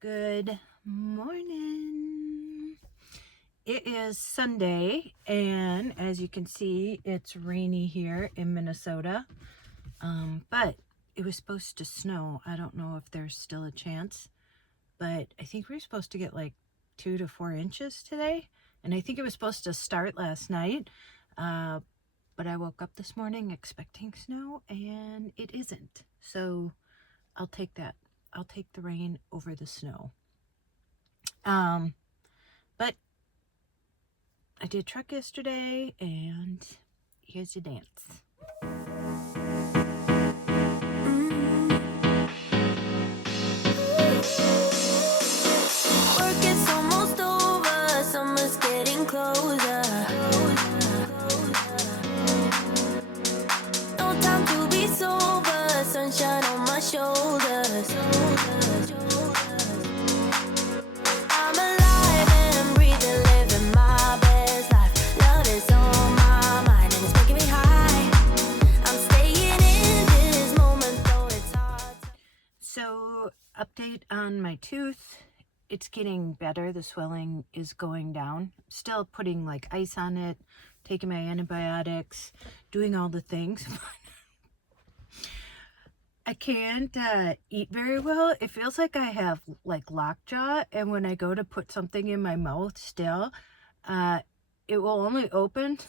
Good morning. It is Sunday, and as you can see, it's rainy here in Minnesota. But it was supposed to snow. I don't know if there's still a chance, but I think we're supposed to get like 2 to 4 inches today. And I think it was supposed to start last night. But I woke up this morning expecting snow, and it isn't. So I'll take that. I'll take the rain over the snow. But I did truck yesterday, and here's your dance. Work is almost over, summer's getting closer. No time to be sober, sunshine on my shoulders. I'm alive and breathing, living my best life. Love is on my mind and it's making me high. I'm staying in this moment though it's hard. So, update on my tooth. It's getting better. The swelling is going down. Still putting like ice on it, taking my antibiotics, doing all the things. I can't eat very well. It feels like I have like lockjaw, and when I go to put something in my mouth still, it will only open so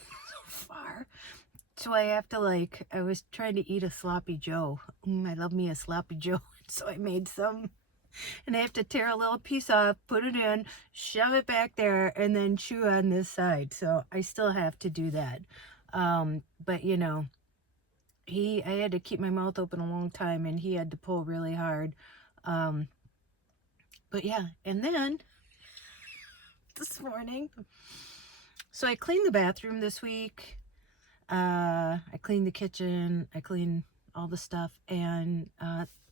far. So I have to I was trying to eat a sloppy Joe. I love me a sloppy Joe. So I made some, and I have to tear a little piece off, put it in, shove it back there, and then chew on this side. So I still have to do that. But you know, I had to keep my mouth open a long time, and he had to pull really hard. But yeah, and then this morning, so I cleaned the bathroom this week. I cleaned the kitchen. I cleaned all the stuff, and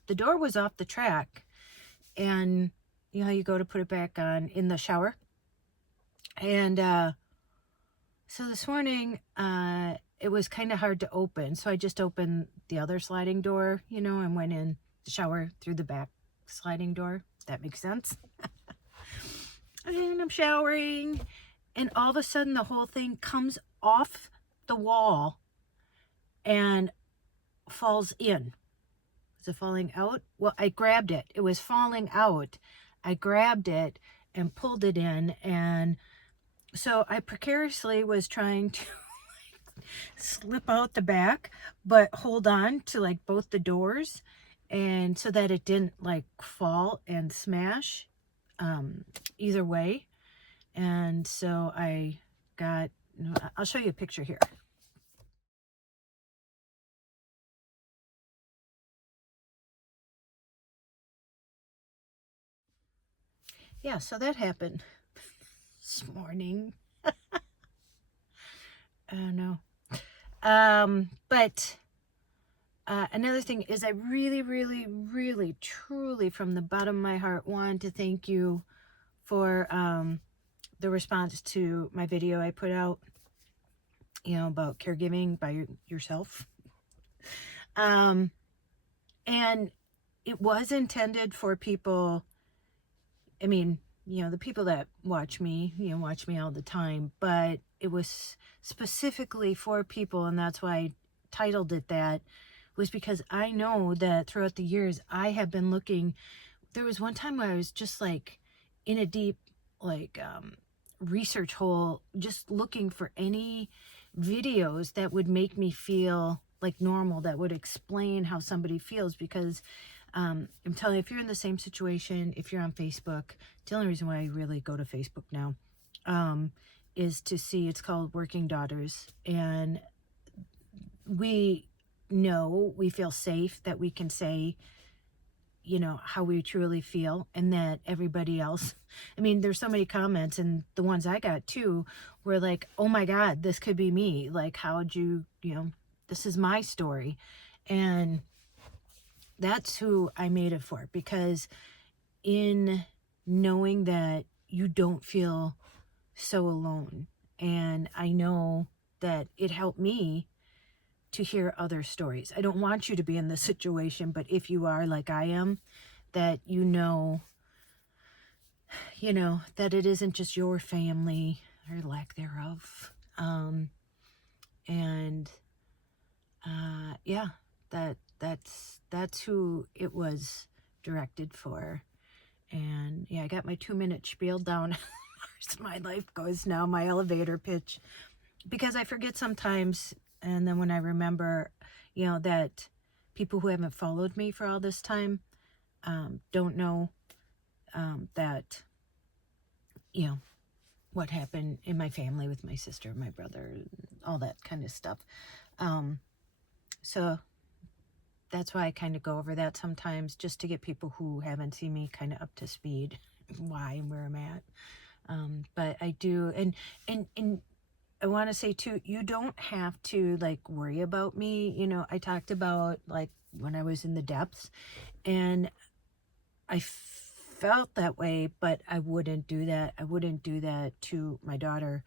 the door was off the track. And you know how you go to put it back on in the shower? And so this morning, it was kind of hard to open. So I just opened the other sliding door, and went in the shower through the back sliding door. That makes sense. And I'm showering, and all of a sudden the whole thing comes off the wall and falls in. Is it falling out? Well, I grabbed it. It was falling out. I grabbed it and pulled it in, and so I precariously was trying to slip out the back, but hold on to both the doors, and so that it didn't fall and smash either way. And so I'll show you a picture here. Yeah, so that happened this morning. I don't know. But another thing is, I really, really, really, truly, from the bottom of my heart, want to thank you for the response to my video I put out, about caregiving by yourself. And it was intended for people. I mean, the people that watch me, watch me all the time, but it was specifically for people, and that's why I titled it that, was because I know that throughout the years I have been looking. There was one time where I was just in a deep research hole, just looking for any videos that would make me feel like normal, that would explain how somebody feels, because I'm telling you, if you're in the same situation, if you're on Facebook, the only reason why I really go to Facebook now is to see, it's called Working Daughters, and we feel safe that we can say, how we truly feel, and that everybody else, there's so many comments, and the ones I got too were like, oh my God, this could be me. How'd you, this is my story. And that's who I made it for, because in knowing that you don't feel so alone, and I know that it helped me to hear other stories. I don't want you to be in this situation, but if you are like I am, that you know, that it isn't just your family or lack thereof. And yeah, that's who it was directed for. And yeah, I got my 2-minute spiel down. As my life goes now, my elevator pitch, because I forget sometimes, and then when I remember, you know, that people who haven't followed me for all this time don't know that, you know, what happened in my family with my sister, my brother, all that kind of stuff. So that's why I kind of go over that sometimes, just to get people who haven't seen me kind of up to speed, why and where I'm at. But I do, and I want to say too, you don't have to like worry about me. You know, I talked about like when I was in the depths, and I felt that way, but I wouldn't do that. I wouldn't do that to my daughter.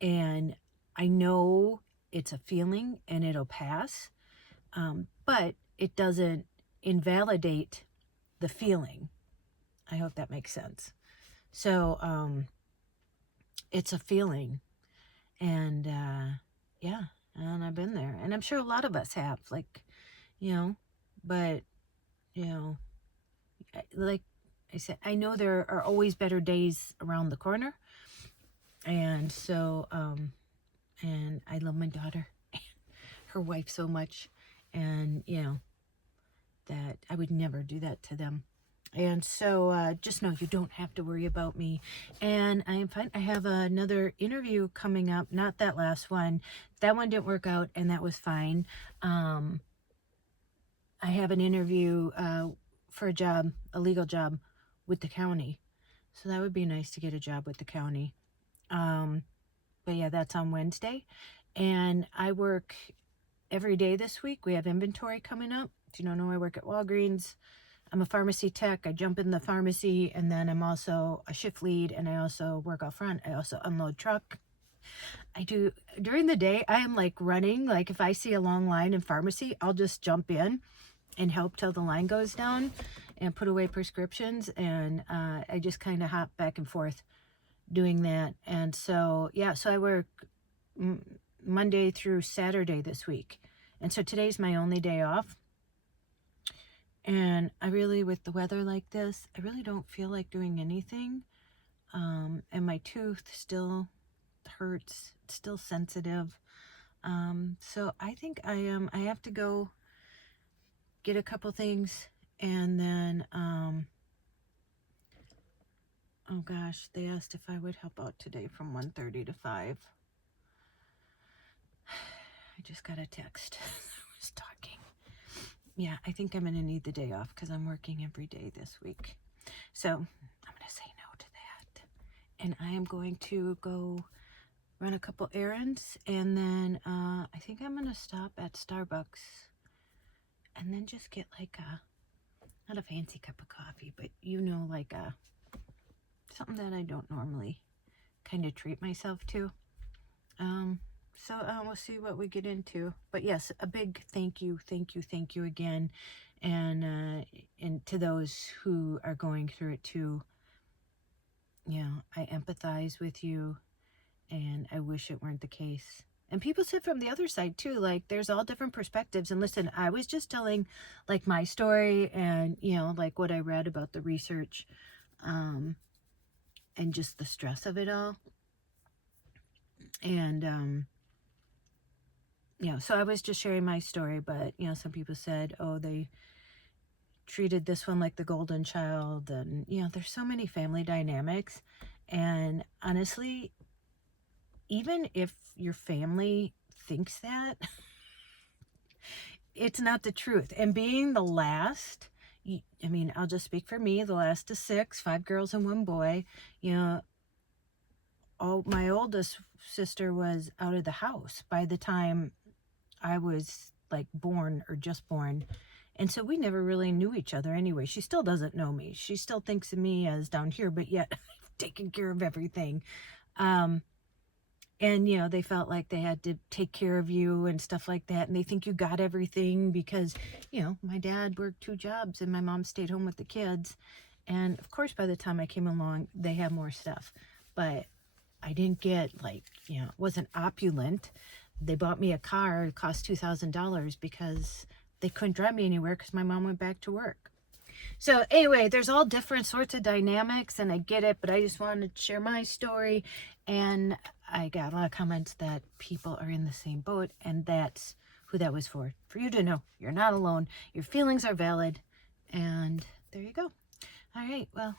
And I know it's a feeling and it'll pass, but it doesn't invalidate the feeling. I hope that makes sense. So it's a feeling. And yeah, and I've been there. And I'm sure a lot of us have, like, you know, but, you know, like I said, I know there are always better days around the corner. And so, and I love my daughter, her wife so much. And, you know, that I would never do that to them. And so just know you don't have to worry about me. And I am fine. I have another interview coming up. Not that last one. That one didn't work out, and that was fine. I have an interview for a job, a legal job with the county. So that would be nice to get a job with the county. But yeah, that's on Wednesday. And I work every day this week. We have inventory coming up. If you don't know, I work at Walgreens. I'm a pharmacy tech. I jump in the pharmacy, and then I'm also a shift lead, and I also work out front. I also unload truck. I do during the day. I am like running. Like if I see a long line in pharmacy, I'll just jump in and help till the line goes down and put away prescriptions. And I just kind of hop back and forth doing that. And so, yeah, so I work Monday through Saturday this week. And so today's my only day off. And I really, with the weather like this, I really don't feel like doing anything. And my tooth still hurts. It's still sensitive. So I think I have to go get a couple things. And then, oh gosh, they asked if I would help out today from 1:30 to 5. I just got a text. I was talking. Yeah, I think I'm going to need the day off because I'm working every day this week. So I'm going to say no to that. And I am going to go run a couple errands. And then I think I'm going to stop at Starbucks and then just get like not a fancy cup of coffee, but you know, like something that I don't normally kind of treat myself to. So we'll see what we get into. But yes, a big thank you again. And to those who are going through it too. You know, I empathize with you, and I wish it weren't the case. And people sit from the other side too. Like there's all different perspectives. And listen, I was just telling like my story and, you know, like what I read about the research, and just the stress of it all. And, you know, so I was just sharing my story, but, you know, some people said, oh, they treated this one like the golden child. And, you know, there's so many family dynamics. And honestly, even if your family thinks that, it's not the truth. And being the last, I mean, I'll just speak for me, the last of 6, 5 girls and 1 boy, you know, my oldest sister was out of the house by the time I was like born or just born. And so we never really knew each other anyway. She still doesn't know me. She still thinks of me as down here, but yet I've taken care of everything. And, you know, they felt like they had to take care of you and stuff like that. And they think you got everything because, you know, my dad worked 2 jobs and my mom stayed home with the kids. And of course, by the time I came along, they had more stuff. But I didn't get, like, you know, it wasn't opulent. They bought me a car. It cost $2,000 because they couldn't drive me anywhere because my mom went back to work. So anyway, there's all different sorts of dynamics, and I get it, but I just wanted to share my story. And I got a lot of comments that people are in the same boat, and that's who that was for you to know you're not alone. Your feelings are valid, and there you go. All right, well,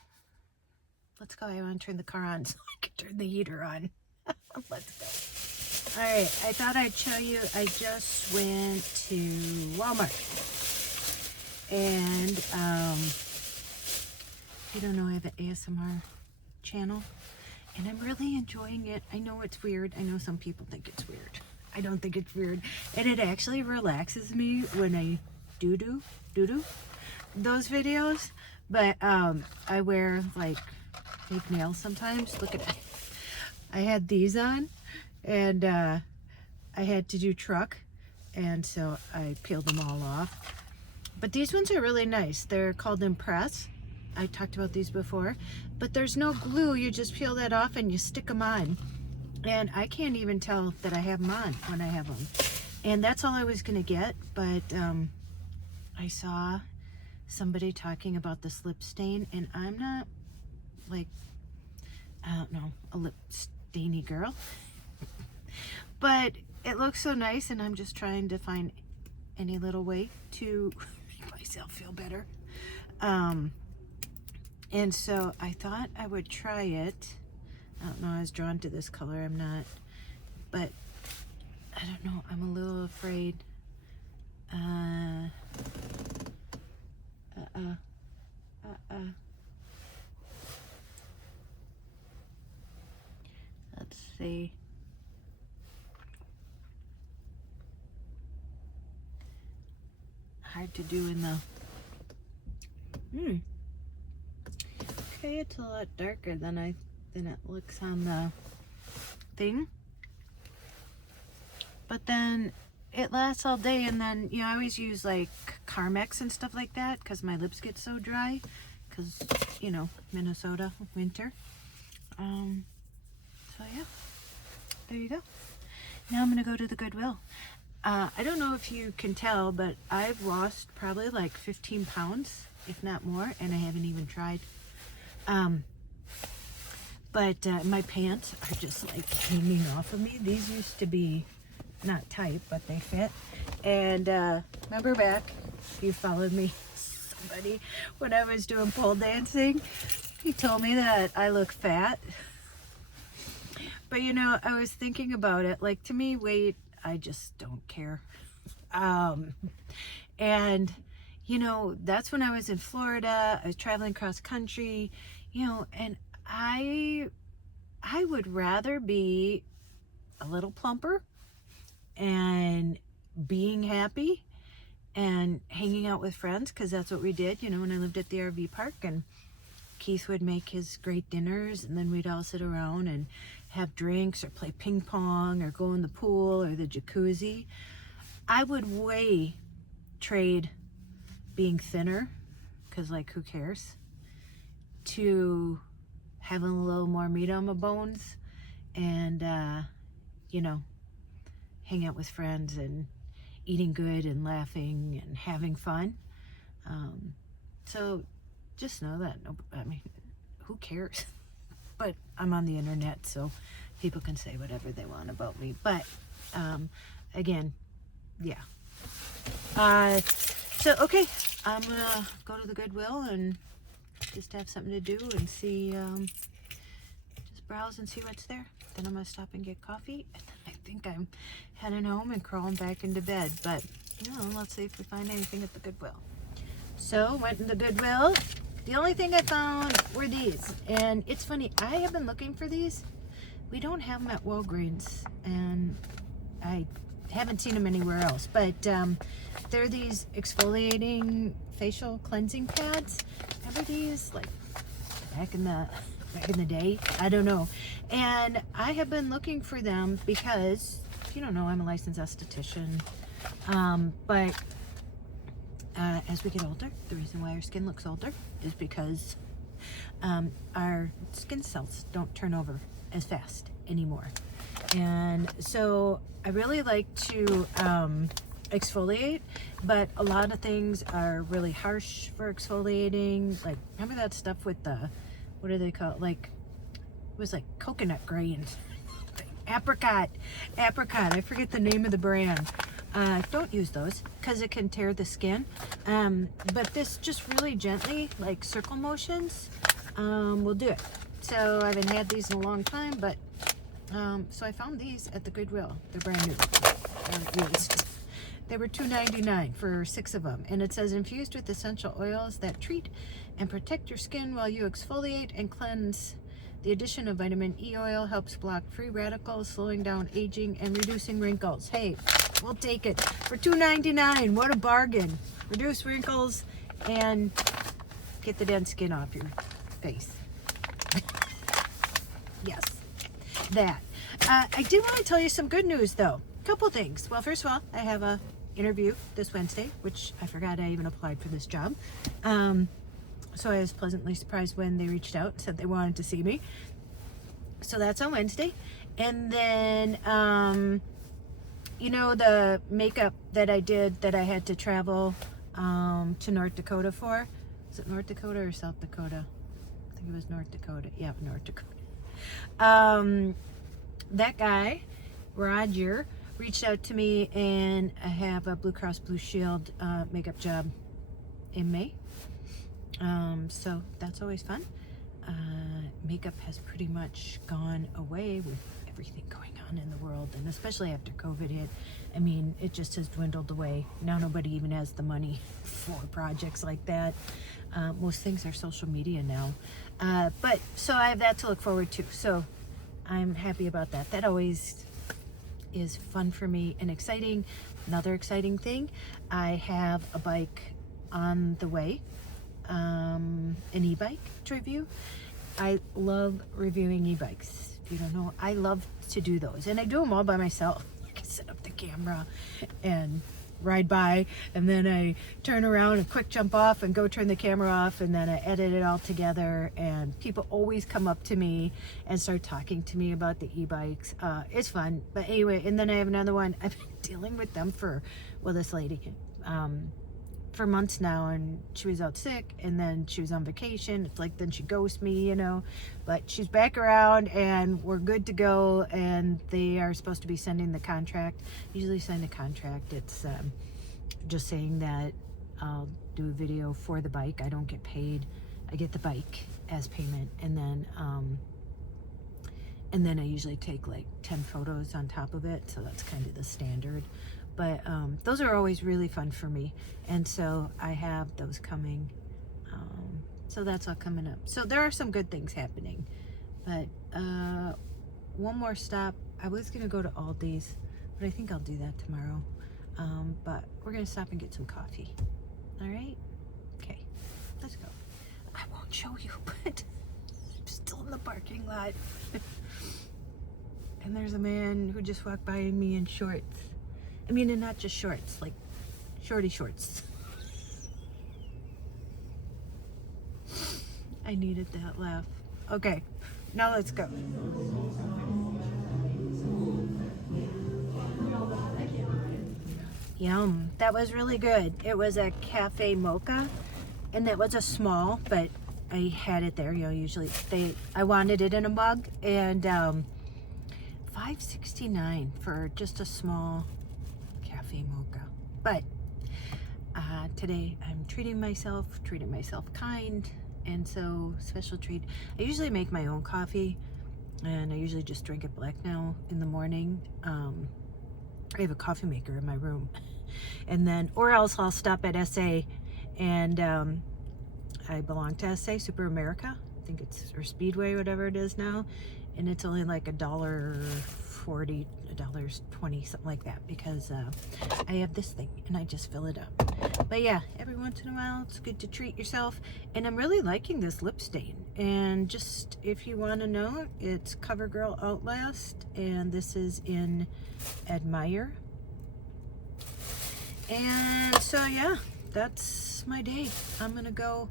let's go. I want to turn the car on so I can turn the heater on. Let's go. All right, I thought I'd show you. I just went to Walmart. And if you don't know, I have an ASMR channel. And I'm really enjoying it. I know it's weird. I know some people think it's weird. I don't think it's weird. And it actually relaxes me when I do those videos. But I wear like fake nails sometimes. Look at it. I had these on, and I had to do truck, and so I peeled them all off. But these ones are really nice. They're called Impress. I talked about these before. But there's no glue. You just peel that off and you stick them on. And I can't even tell that I have them on when I have them. And that's all I was going to get. But I saw somebody talking about this lip stain. And I'm not, like, I don't know, a lip stainy girl. But it looks so nice. And I'm just trying to find any little way to make myself feel better. And so I thought I would try it. I don't know, I was drawn to this color. I'm not, but I don't know, I'm a little afraid. Let's see. Hard to do in the, okay, it's a lot darker than it looks on the thing. But then it lasts all day, and then, you know, I always use like Carmex and stuff like that because my lips get so dry because, you know, Minnesota winter. So yeah, there you go. Now I'm gonna go to the Goodwill. I don't know if you can tell, but I've lost probably like 15 pounds, if not more, and I haven't even tried. But my pants are just like hanging off of me. These used to be not tight, but they fit. And remember back, if you followed me, somebody, when I was doing pole dancing, he told me that I look fat. But you know, I was thinking about it. Like, to me, weight, I just don't care. And you know, that's when I was in Florida. I was traveling cross country, you know, and I would rather be a little plumper and being happy and hanging out with friends, because that's what we did, you know, when I lived at the RV park. And Keith would make his great dinners, and then we'd all sit around and have drinks or play ping pong or go in the pool or the jacuzzi. I would way trade being thinner, because, like, who cares, to having a little more meat on my bones and you know, hang out with friends and eating good and laughing and having fun. So just know that, I mean, who cares? But I'm on the internet, so people can say whatever they want about me. But again, yeah. So okay, I'm gonna go to the Goodwill and just have something to do and see, just browse and see what's there. Then I'm gonna stop and get coffee, and then I think I'm heading home and crawling back into bed. But you know, let's see if we find anything at the Goodwill. So went in the Goodwill. The only thing I found were these, and it's funny, I have been looking for these. We don't have them at Walgreens, and I haven't seen them anywhere else, but they're these exfoliating facial cleansing pads. Remember these, like, back in the day? I don't know. And I have been looking for them because, if you don't know, I'm a licensed esthetician. But as we get older, the reason why our skin looks older is because our skin cells don't turn over as fast anymore. And so I really like to exfoliate, but a lot of things are really harsh for exfoliating. Like, remember that stuff with the, what do they call it? Like, it was like coconut grains. Apricot. I forget the name of the brand. Don't use those because it can tear the skin. But this just really gently, like circle motions, will do it. So I haven't had these in a long time, but so I found these at the Goodwill. They're brand new. They're used. They were $2.99 for 6 of them, and it says infused with essential oils that treat and protect your skin while you exfoliate and cleanse. The addition of vitamin E oil helps block free radicals, slowing down aging and reducing wrinkles. Hey, we'll take it for $2.99. What a bargain! Reduce wrinkles and get the dead skin off your face. Yes, that. I did want to tell you some good news, though. Couple things. Well, first of all, I have a interview this Wednesday, which I forgot I even applied for this job. So I was pleasantly surprised when they reached out and said they wanted to see me. So that's on Wednesday. And then, you know, the makeup that I did that I had to travel to North Dakota for. Is it North Dakota or South Dakota? I think it was North Dakota. Yeah, North Dakota. That guy, Roger, reached out to me, and I have a Blue Cross Blue Shield makeup job in May. So that's always fun. Makeup has pretty much gone away with everything going on in the world, and especially after COVID hit. I mean, it just has dwindled away. Now nobody even has the money for projects like that. Most things are social media now. But so I have that to look forward to. So I'm happy about that. That always is fun for me and exciting. Another exciting thing, I have a bike on the way, an e-bike to review. I love reviewing e-bikes. If you don't know, I love to do those, and I do them all by myself. I can set up the camera and ride by, and then I turn around and quick jump off and go turn the camera off, and then I edit it all together. And people always come up to me and start talking to me about the e-bikes. It's fun. But anyway, and then I have another one. I've been dealing with them this lady for months now, and she was out sick, and then she was on vacation. It's like then she ghosts me, you know, but she's back around and we're good to go, and they are supposed to be sending the contract. Usually sign the contract. It's just saying that I'll do a video for the bike. I don't get paid. I get the bike as payment, and then I usually take like 10 photos on top of it, so that's kind of the standard. But those are always really fun for me, and so I have those coming. So that's all coming up. So there are some good things happening. But one more stop. I was gonna go to Aldi's, but I think I'll do that tomorrow. But we're gonna stop and get some coffee. All right? Okay, let's go. I won't show you, but I'm still in the parking lot. And there's a man who just walked by me in shorts. I mean, and not just shorts, like shorty shorts. I needed that laugh. Okay, now let's go. Yum, that was really good. It was a cafe mocha, and that was a small, but I had it there. You know, usually I wanted it in a mug, and $5.69 for just a small cafe mocha. But today I'm treating myself kind, and so special treat. I usually make my own coffee, and I usually just drink it black now in the morning. I have a coffee maker in my room, and then or else I'll stop at SA, and I belong to SA Super America. I think it's, or Speedway, whatever it is now, and it's only like $1.40, $1.20, something like that, because I have this thing and I just fill it up. But yeah, every once in a while it's good to treat yourself, and I'm really liking this lip stain. And just if you want to know, it's CoverGirl Outlast, and this is in Admire. And so yeah, that's my day. I'm gonna go.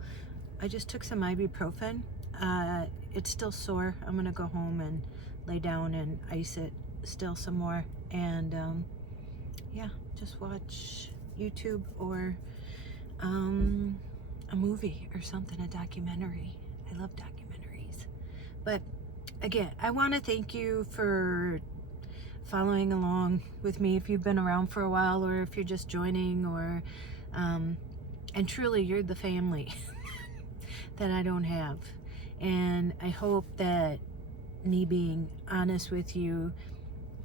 I just took some ibuprofen It's still sore. I'm gonna go home and lay down and ice it still some more, and yeah, just watch YouTube or a movie or something, a documentary. I love documentaries. But again, I want to thank you for following along with me, if you've been around for a while or if you're just joining, or and truly you're the family that I don't have. And I hope that me being honest with you,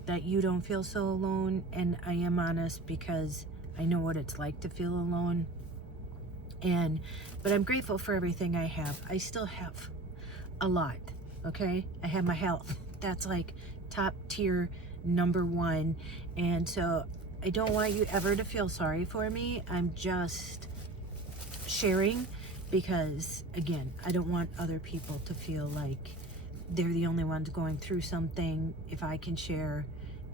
that you don't feel so alone. And I am honest because I know what it's like to feel alone. But I'm grateful for everything I have. I still have a lot, okay? I have my health. That's like top tier, number one. And so I don't want you ever to feel sorry for me. I'm just sharing because, again, I don't want other people to feel like they're the only ones going through something. If I can share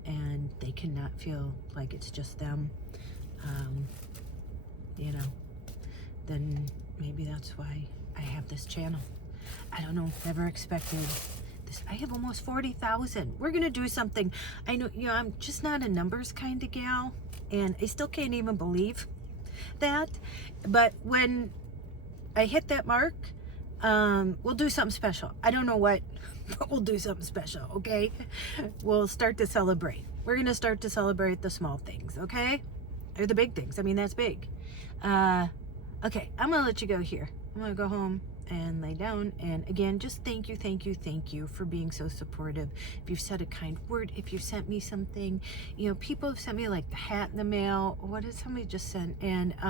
and they cannot feel like it's just them, you know, then maybe that's why I have this channel. I don't know, never expected this. I have almost 40,000. We're gonna do something. I know, you know, I'm just not a numbers kind of gal, and I still can't even believe that. But when I hit that mark, we'll do something special. I don't know what, but we'll do something special, okay? We'll start to celebrate. We're gonna start to celebrate the small things, okay? Or the big things. I mean, that's big. Okay, I'm gonna let you go here. I'm gonna go home and lay down. And again, just thank you for being so supportive. If you've said a kind word, if you've sent me something, you know, people have sent me like the hat in the mail. What did somebody just send? And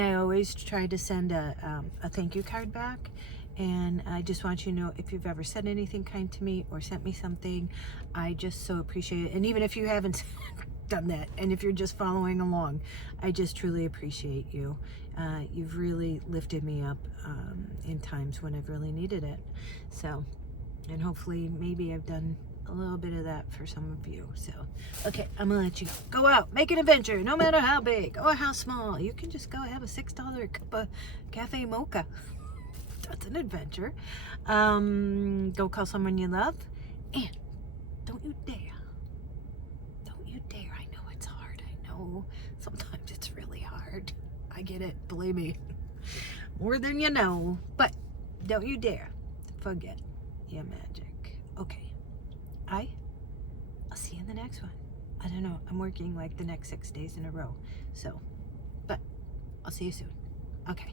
I always try to send a thank you card back. And I just want you to know, if you've ever said anything kind to me or sent me something, I just so appreciate it. And even if you haven't done that, and if you're just following along, I just truly appreciate you. You've really lifted me up in times when I've really needed it. So, and hopefully maybe I've done a little bit of that for some of you. So, okay, I'm gonna let you go out, make an adventure, no matter how big or how small. You can just go have a $6 cup of cafe mocha. That's an adventure. Go call someone you love, and don't you dare. Sometimes it's really hard. I get it, believe me, more than you know. But don't you dare forget your magic. Okay, I'll see you in the next one. I don't know, I'm working like the next 6 days in a row, so, but I'll see you soon. Okay.